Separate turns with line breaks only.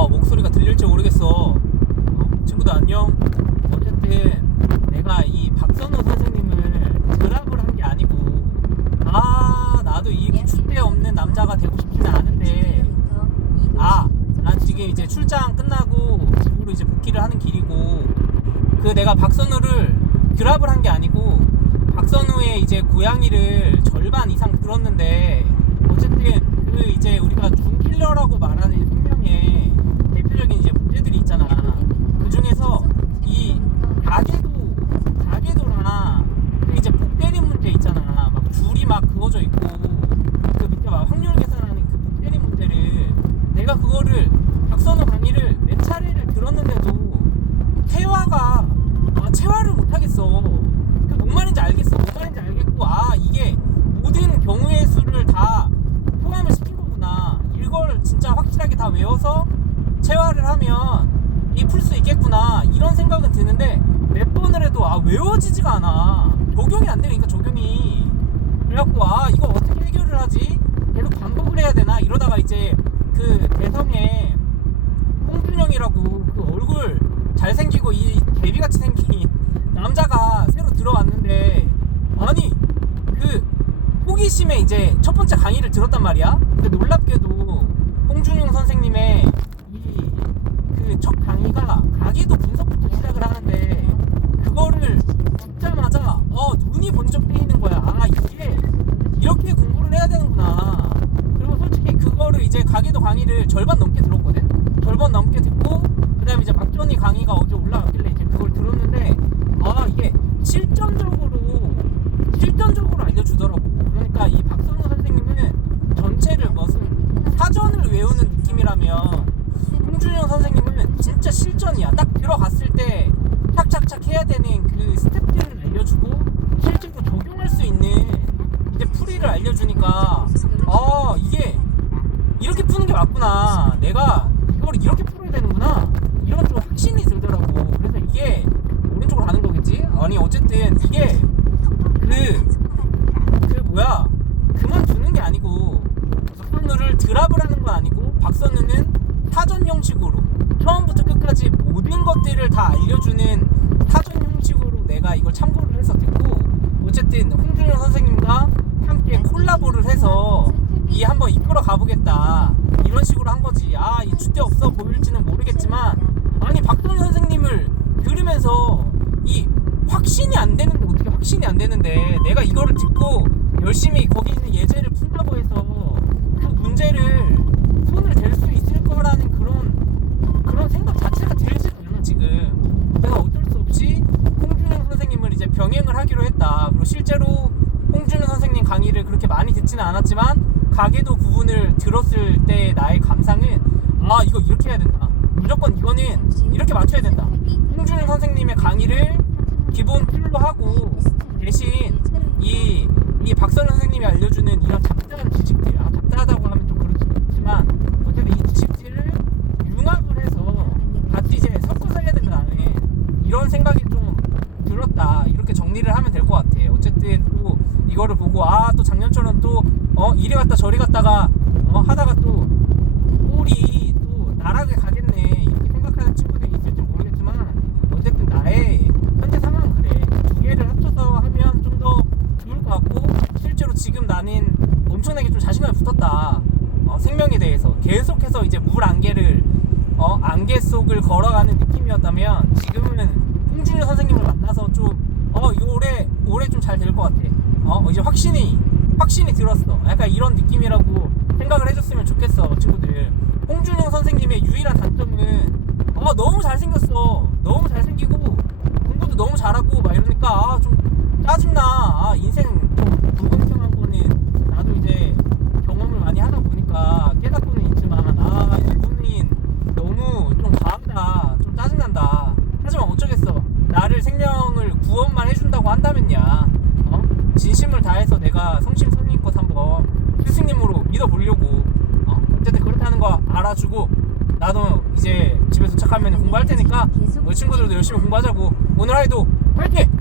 아 목소리가 들릴지 모르겠어. 어? 친구들 안녕. 어쨌든 내가 이 박선호 선생님을 드랍을 한 게 아니고 아 나도 이렇게 줏대 없는 남자가 되고 싶지는 않은데. 아난 지금 이제 출장 끝나고 집으로 이제 복귀를 하는 길이고 그 내가 박선우를 드랍을 한 게 아니고 박선우의 이제 고양이를 절반 이상 들었는데 어쨌든 그 이제 우리가 중킬러라고 말하는 생명의 대표적인 이제 문제들이 있잖아 그 중에서 이 가게도 가게도나 그 이제 복대리 문제 있잖아 막 줄이 막 그어져 있고 그 밑에 막 확률 계산하는 그 복대리 문제를 내가 그거를 박선우 강의를 몇 차례를 들었는데도 태화가 아 체화를 못하겠어. 그뭔 말인지 알겠어. 뭔 말인지 알겠고 아 이게 모든 경우의 수를 다 포함을 시킨 거구나. 이걸 진짜 확실하게 다 외워서 체화를 하면 이 풀 수 있겠구나. 이런 생각은 드는데 몇 번을 해도 아 외워지지가 않아. 적용이 안 되니까 적용이. 그래갖고 아 이거 어떻게 해결을 하지? 계속 반복을 해야 되나? 이러다가 이제 그 대성에 홍준영이라고 그 얼굴 잘생기고 이 개비같이 생긴 남자가 새로 들어왔는데 아니 그 호기심에 이제 첫 번째 강의를 들었단 말이야. 근데 놀랍게도 홍준영 선생님의 이 그 첫 강의가 가계도 분석부터 시작을 하는데 그거를 듣자마자. 어 눈이 번쩍 뜨이는 거야. 아 이게 이렇게 공부를 해야 되는구나. 그리고 솔직히 그거를 이제 가계도 강의를 절반 넘게 들었거든 절반 넘게 듣고 그 다음에 이제 박전희 강의가 어제 올라왔길래 이제 그걸 들었는데 아 이게 실전적으로 실전적으로 알려주더라고 그러니까 이 박선우 선생님은 전체를 무슨 사전을 외우는 느낌이라면 홍준영 선생님은 진짜 실전이야 딱 들어갔을 때 착착착 해야 되는 그 스텝들을 알려주고 실제로 적용할 수 있는 이제 풀이를 알려주니까 아 이게 이렇게 푸는 게 맞구나. 내가 이렇게 풀어야 되는구나. 이런 좀 확신이 들더라고. 그래서 이게 오른쪽으로 가는 거겠지? 아니 어쨌든 이게 그, 그 뭐야 그만두는 게 아니고 박선우를 드랍을 하는 건 아니고 박선우는 사전 형식으로 처음부터 끝까지 모든 것들을 다 알려주는 사전 형식으로 내가 이걸 참고를 해서 듣고 어쨌든 홍준영 선생님과 함께 콜라보를 해서 이 한번 이끌어 가보겠다 이런 식으로 한 없어 보일지는 모르겠지만 아니 박동희 선생님을 들으면서 이 확신이 안 되는데 어떻게 확신이 안 되는데 내가 이거를 듣고 열심히 거기 있는 예제를 푼다고 해서 그 문제를 손을 댈 수 있을 거라는 그런 그런 생각 자체가 들지가 않아 지금. 내가 어쩔 수 없이 홍준영 선생님을 이제 병행을 하기로 했다. 그리고 실제로 홍준영 선생님 강의를 그렇게 많이 듣지는 않았지만 가계도 부분을 들었을 때 나의 감상은 아 이거 이렇게 해야 된다. 무조건 이거는 이렇게 맞춰야 된다. 홍준영 선생님의 강의를 기본 풀로 하고 대신 이, 이 박선 선생님이 알려주는 이런 잡다한 지식들. 아 잡다하다고 하면 좀 그렇지만 어쨌든 이 지식들을 융합을 해서 같이 이제 섞어서 해야 된다. 나는 이런 생각이 좀 들었다. 이렇게 정리를 하면 될 것 같아. 어쨌든 또 이거를 보고 아 또 작년처럼 또 어 이리 갔다 저리 갔다가 어 하다가 또 꼴이 또 나락에 가겠네. 이렇게 생각하는 친구들이 있을지 모르겠지만 어쨌든 나의 현재 상황은 그래. 두 개를 합쳐서 하면 좀 더 좋을 것 같고 실제로 지금 나는 엄청나게 좀 자신감이 붙었다. 어, 생명에 대해서. 계속해서 이제 물 안개를 어, 안개 속을 걸어가는 느낌이었다면 지금은 홍준일 선생님을 만나서 좀어 올해 올해 좀 잘 될 것 같아. 어 이제 확신이 확신이 들었어. 약간 이런 느낌이라고 생각을 해줬으면 좋겠어 친구들 홍준영 선생님의 유일한 단점은 어 너무 잘생겼어. 너무 잘생기고 공부도 너무 잘하고 막 이러니까 아, 좀 짜증나. 아, 인생 좀 불공평한 거는 나도 이제 경험을 많이 하다 보니까 깨닫고는 있지만 아 이분은 너무 좀 과하다. 좀 짜증난다. 하지만 어쩌겠어. 나를 생명을 구원만 해준다고 한다면야. 어? 진심을 다해서 내가 성심성의껏 한번 스승님으로 믿어보려고 어? 그렇다는 거 알아주고 나도 이제 집에 도착하면 공부할 테니까 우리 친구들도 열심히 공부하자고 오늘 하루도 화이팅!